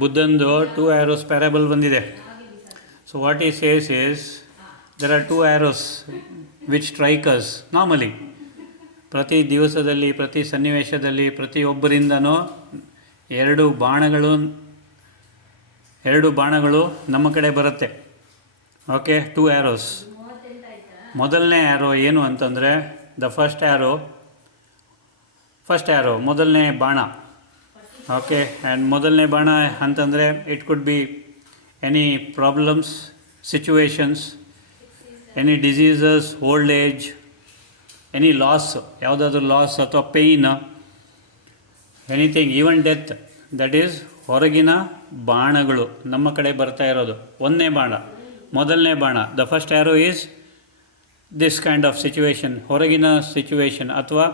ಬುದ್ಧಂದು 2 arrows parable ಬಂದಿದೆ. So what ಈ says is there are 2 arrows which strike us normally. ಪ್ರತಿ ದಿವಸದಲ್ಲಿ, ಪ್ರತಿ ಸನ್ನಿವೇಶದಲ್ಲಿ, ಪ್ರತಿಯೊಬ್ಬರಿಂದನೂ ಎರಡು ಬಾಣಗಳು ನಮ್ಮ ಕಡೆ ಬರುತ್ತೆ. Okay, 2 arrows. ಮೊದಲನೇ ಆ್ಯರೋ ಏನು ಅಂತಂದರೆ ದ ಫಸ್ಟ್ ಆ್ಯರೋ ಮೊದಲನೇ ಬಾಣ. ಓಕೆ, ಆ್ಯಂಡ್ ಮೊದಲನೇ ಬಾಣ ಅಂತಂದರೆ it could be any problems, situations, any diseases, old age, any loss, ಯಾವುದಾದ್ರೂ ಲಾಸ್ ಅಥವಾ pain, anything, even death. That is ಹೊರಗಿನ ಬಾಣಗಳು ನಮ್ಮ ಕಡೆ ಬರ್ತಾ ಇರೋದು. ಒಂದನೇ ಬಾಣ, ಮೊದಲನೇ ಬಾಣ, the first arrow is this kind of situation, ಹೊರಗಿನ ಸಿಚುವೇಶನ್ ಅಥವಾ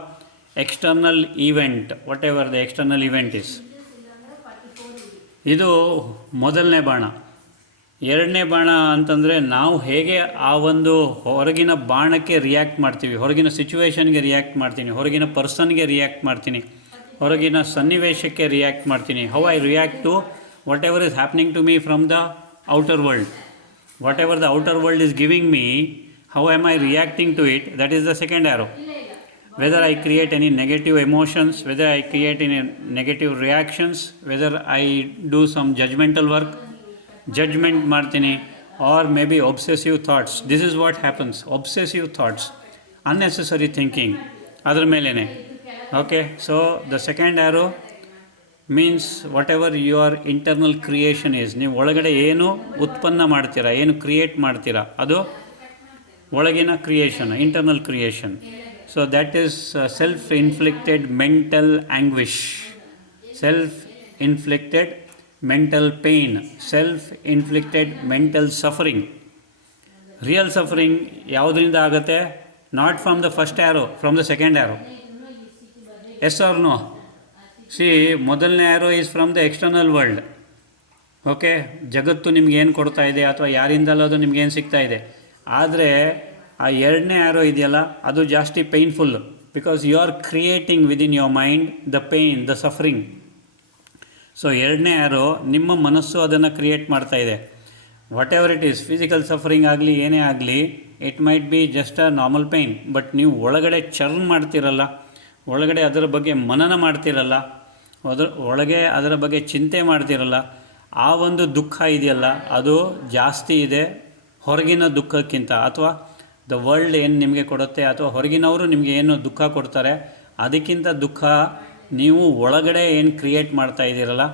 external event, what ever the external event is. ಇದು ಮೊದಲನೇ ಬಾಣ. ಎರಡನೇ ಬಾಣ ಅಂತಂದರೆ ನಾವು ಹೇಗೆ ಆ ಒಂದು ಹೊರಗಿನ ಬಾಣಕ್ಕೆ ರಿಯಾಕ್ಟ್ ಮಾಡ್ತೀವಿ, ಹೊರಗಿನ ಸಿಚುವೇಶನ್ಗೆ ರಿಯಾಕ್ಟ್ ಮಾಡ್ತೀನಿ, ಹೊರಗಿನ ಪರ್ಸನ್ಗೆ ರಿಯಾಕ್ಟ್ ಮಾಡ್ತೀನಿ, ಹೊರಗಿನ ಸನ್ನಿವೇಶಕ್ಕೆ ರಿಯಾಕ್ಟ್ ಮಾಡ್ತೀನಿ. How I react to whatever is happening to me from the outer world. Whatever the outer world is giving me, how am I reacting to it? That is the second arrow. Whether I create any negative emotions, whether I create any negative reactions, whether I do some judgmental work, judgment ಮಾಡ್ತೀನಿ, or maybe obsessive thoughts. This is what happens, obsessive thoughts, unnecessary thinking, ಅದರ ಮೇಲೇ. Okay, so the second arrow means what ever your internal creation is. ನೀವು ಒಳಗಡೆ ಏನು ಉತ್ಪನ್ನ ಮಾಡ್ತೀರಾ, ಏನು create ಮಾಡ್ತೀರಾ, ಅದು ಒಳಗಿನ creation, internal creation. So that is self inflicted mental anguish, self inflicted mental pain, self inflicted mental suffering. Real suffering ಯಾವುದರಿಂದ ಆಗುತ್ತೆ? Not from the first arrow, from the second arrow. Yes or no? See, ಮೊದಲನೇ arrow is from the external world. Okay, ಜಗತ್ತು ನಿಮ್ಗೇನು ಕೊಡ್ತಾ ಇದೆ ಅಥವಾ ಯಾರಿಂದಲ್ಲದು ನಿಮ್ಗೇನು ಸಿಗ್ತಾ ಇದೆ. ಆದರೆ ಆ ಎರಡನೇ ಆ್ಯರೋ ಇದೆಯಲ್ಲ, ಅದು ಜಾಸ್ತಿ painful, because you are creating within your mind the pain, the suffering. So ಎರಡನೇ ಆ್ಯರೋ ನಿಮ್ಮ ಮನಸ್ಸು ಅದನ್ನು ಕ್ರಿಯೇಟ್ ಮಾಡ್ತಾ ಇದೆ. Whatever it is, physical suffering ಆಗಲಿ, ಏನೇ ಆಗಲಿ, it might be just a normal pain. But ನೀವು ಒಳಗಡೆ ಚರ್ನ್ ಮಾಡ್ತಿರಲ್ಲ, ಒಳಗಡೆ ಅದರ ಬಗ್ಗೆ ಮನನ ಮಾಡ್ತಿರಲ್ಲ, ಒಳಗೆ ಅದರ ಬಗ್ಗೆ ಚಿಂತೆ ಮಾಡ್ತಿರಲ್ಲ, ಆ ಒಂದು ದುಃಖ ಇದೆಯಲ್ಲ, ಅದು ಜಾಸ್ತಿ ಇದೆ ಹೊರಗಿನ ದುಃಖಕ್ಕಿಂತ. ಅಥವಾ ದ ವರ್ಲ್ಡ್ ಏನು ನಿಮಗೆ ಕೊಡುತ್ತೆ, ಅಥವಾ ಹೊರಗಿನವರು ನಿಮಗೆ ಏನು ದುಃಖ ಕೊಡ್ತಾರೆ, ಅದಕ್ಕಿಂತ ದುಃಖ ನೀವು ಒಳಗಡೆ ಏನು ಕ್ರಿಯೇಟ್ ಮಾಡ್ತಾ ಇದ್ದೀರಲ್ಲ,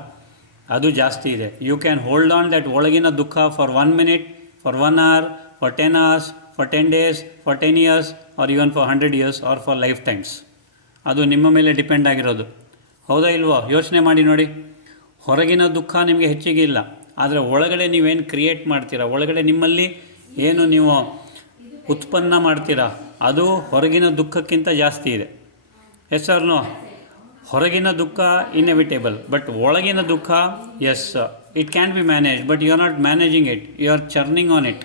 ಅದು ಜಾಸ್ತಿ ಇದೆ. You can hold on that ಒಳಗಿನ ದುಃಖ for 1 minute, for 1 hour, for 10 hours, for 10 days, for 10 years, or even for 100 years, or for lifetimes. ಅದು ನಿಮ್ಮ ಮೇಲೆ ಡಿಪೆಂಡ್ ಆಗಿರೋದು. ಹೌದಾ ಇಲ್ವೋ? ಯೋಚನೆ ಮಾಡಿ ನೋಡಿ. ಹೊರಗಿನ ದುಃಖ ನಿಮಗೆ ಹೆಚ್ಚಿಗೆ ಇಲ್ಲ, ಆದರೆ ಒಳಗಡೆ ನೀವೇನು ಕ್ರಿಯೇಟ್ ಮಾಡ್ತೀರಾ, ಒಳಗಡೆ ನಿಮ್ಮಲ್ಲಿ ಏನು ನೀವು ಉತ್ಪನ್ನ ಮಾಡ್ತೀರಾ, ಅದು ಹೊರಗಿನ ದುಃಖಕ್ಕಿಂತ ಜಾಸ್ತಿ ಇದೆ. Yes or no? ಹೊರಗಿನ ದುಃಖ ಇನ್ಎವಿಟೇಬಲ್, ಬಟ್ ಒಳಗಿನ ದುಃಖ, yes, it can be manage, but you are not managing it, you are churning on it.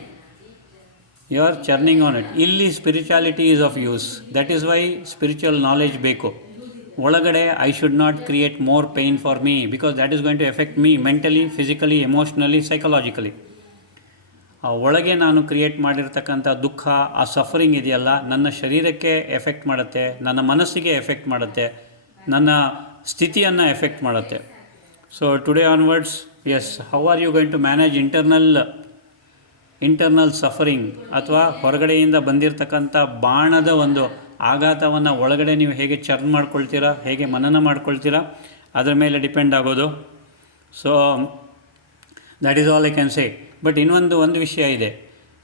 ಇಲ್ಲಿ spirituality is of use. That is why spiritual knowledge ಬೇಕು. ಒಳಗಡೆ I should not create more pain for me, because that is going to effect me mentally, physically, emotionally, psychologically. ಆ ಒಳಗೆ ನಾನು create ಮಾಡಿರ್ತಕ್ಕಂಥ ದುಃಖ, ಆ suffering ಇದೆಯಲ್ಲ, ನನ್ನ ಶರೀರಕ್ಕೆ ಎಫೆಕ್ಟ್ ಮಾಡುತ್ತೆ, ನನ್ನ ಮನಸ್ಸಿಗೆ ಎಫೆಕ್ಟ್ ಮಾಡುತ್ತೆ, ನನ್ನ ಸ್ಥಿತಿಯನ್ನು ಎಫೆಕ್ಟ್ ಮಾಡುತ್ತೆ. So today onwards, yes, how are you going to manage internal suffering, ಅಥವಾ ಹೊರಗಡೆಯಿಂದ ಬಂದಿರತಕ್ಕಂಥ ಬಾಣದ ಒಂದು ಆಘಾತವನ್ನು ಒಳಗಡೆ ನೀವು ಹೇಗೆ ಚರ್ನ್ ಮಾಡ್ಕೊಳ್ತೀರಾ, ಹೇಗೆ ಮನನ ಮಾಡ್ಕೊಳ್ತೀರಾ, ಅದರ ಮೇಲೆ ಡಿಪೆಂಡ್ ಆಗೋದು. So that is all I can say. But ಇನ್ನೊಂದು ವಿಷಯ ಇದೆ.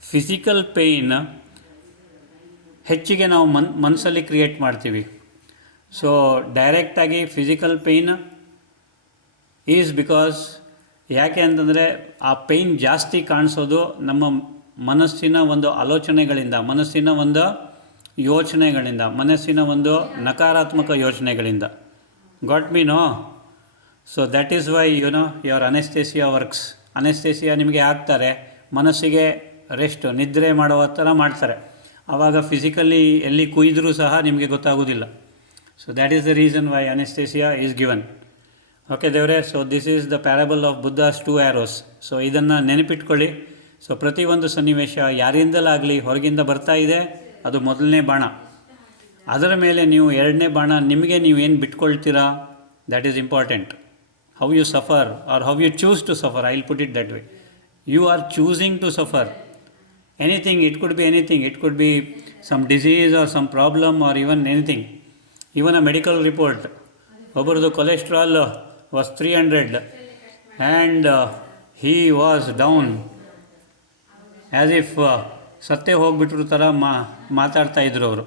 ಫಿಸಿಕಲ್ ಪೇಯ್ನ್ ಹೆಚ್ಚಿಗೆ ನಾವು ಮನಸ್ಸಲ್ಲಿ ಕ್ರಿಯೇಟ್ ಮಾಡ್ತೀವಿ. ಸೊ ಡೈರೆಕ್ಟಾಗಿ ಫಿಸಿಕಲ್ ಪೇಯ್ನ್ ಈಸ್ ಬಿಕಾಸ್, ಯಾಕೆ ಅಂತಂದರೆ ಆ ಪೇಯ್ನ್ ಜಾಸ್ತಿ ಕಾಣಿಸೋದು ನಮ್ಮ ಮನಸ್ಸಿನ ಒಂದು ಆಲೋಚನೆಗಳಿಂದ, ಮನಸ್ಸಿನ ಒಂದು ಯೋಚನೆಗಳಿಂದ, ಮನಸ್ಸಿನ ಒಂದು ನಕಾರಾತ್ಮಕ ಯೋಚನೆಗಳಿಂದ. Got me no? So that is why your anaesthesia works. Anaesthesia ನಿಮಗೆ ಹಾಕ್ತಾರೆ, ಮನಸ್ಸಿಗೆ ರೆಸ್ಟ್, ನಿದ್ರೆ ಮಾಡುವ ಥರ ಮಾಡ್ತಾರೆ. ಆವಾಗ ಫಿಸಿಕಲಿ ಎಲ್ಲಿ ಕುಯ್ದರೂ ಸಹ ನಿಮಗೆ ಗೊತ್ತಾಗೋದಿಲ್ಲ. So that is the reason why anaesthesia is given. Okay ದೇವರೇ, so this is the parable of Buddha's 2 arrows. So ಇದನ್ನು ನೆನಪಿಟ್ಕೊಳ್ಳಿ. ಸೊ ಪ್ರತಿಯೊಂದು ಸನ್ನಿವೇಶ ಯಾರಿಂದಲಾಗಲಿ ಹೊರಗಿಂದ ಬರ್ತಾ ಇದೆ, ಅದು ಮೊದಲನೇ ಬಾಣ. ಅದರ ಮೇಲೆ ನೀವು ಎರಡನೇ ಬಾಣ ನಿಮಗೆ ನೀವು ಏನು ಬಿಟ್ಕೊಳ್ತೀರಾ, that is important. How you suffer or how you choose to suffer, I will put it that way. You are choosing to suffer anything. It could be anything. It could be some disease or some problem or even anything. Even a medical report, ಒಬ್ಬರದು cholesterol was 300 and he was down as if ಸತ್ತೇ ಹೋಗ್ಬಿಟ್ರು ಥರ ಮಾತಾಡ್ತಾ ಇದ್ರು ಅವರು.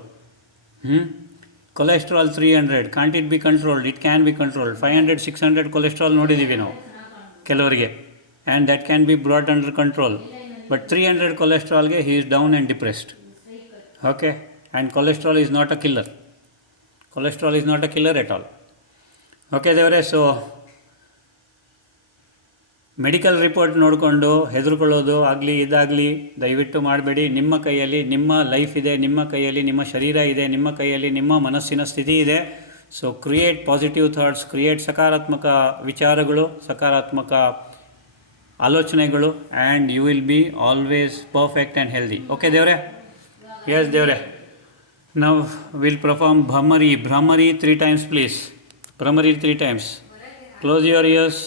Cholesterol 300, can't it be controlled? It can be controlled. 500 600 cholesterol ನೋಡಿದ್ದೀವಿ ನಾವು ಕೆಲವರಿಗೆ, and that can be brought under control. But 300 ಕೊಲೆಸ್ಟ್ರಾಲ್ಗೆ he is down and depressed. Okay, and cholesterol is not a killer. Cholesterol is not a killer at all. Okay ದೇವರೇ, so medical report ನೋಡಿಕೊಂಡು ಹೆದರ್ಕೊಳ್ಳೋದು ಆಗಲಿ ಇದಾಗಲಿ ದಯವಿಟ್ಟು ಮಾಡಬೇಡಿ. ನಿಮ್ಮ ಕೈಯಲ್ಲಿ ನಿಮ್ಮ ಲೈಫ್ ಇದೆ, ನಿಮ್ಮ ಕೈಯಲ್ಲಿ ನಿಮ್ಮ ಶರೀರ ಇದೆ, ನಿಮ್ಮ ಕೈಯಲ್ಲಿ ನಿಮ್ಮ ಮನಸ್ಸಿನ ಸ್ಥಿತಿ ಇದೆ. So create positive thoughts, create ಸಕಾರಾತ್ಮಕ ವಿಚಾರಗಳು, ಸಕಾರಾತ್ಮಕ ಆಲೋಚನೆಗಳು, and you will be always perfect and healthy. Okay ದೇವರೇ? ಎಸ್ ದೇವರೇ. ನಾವು will perform Bhramari 3 times please. Brahmari 3 times. Close your ears.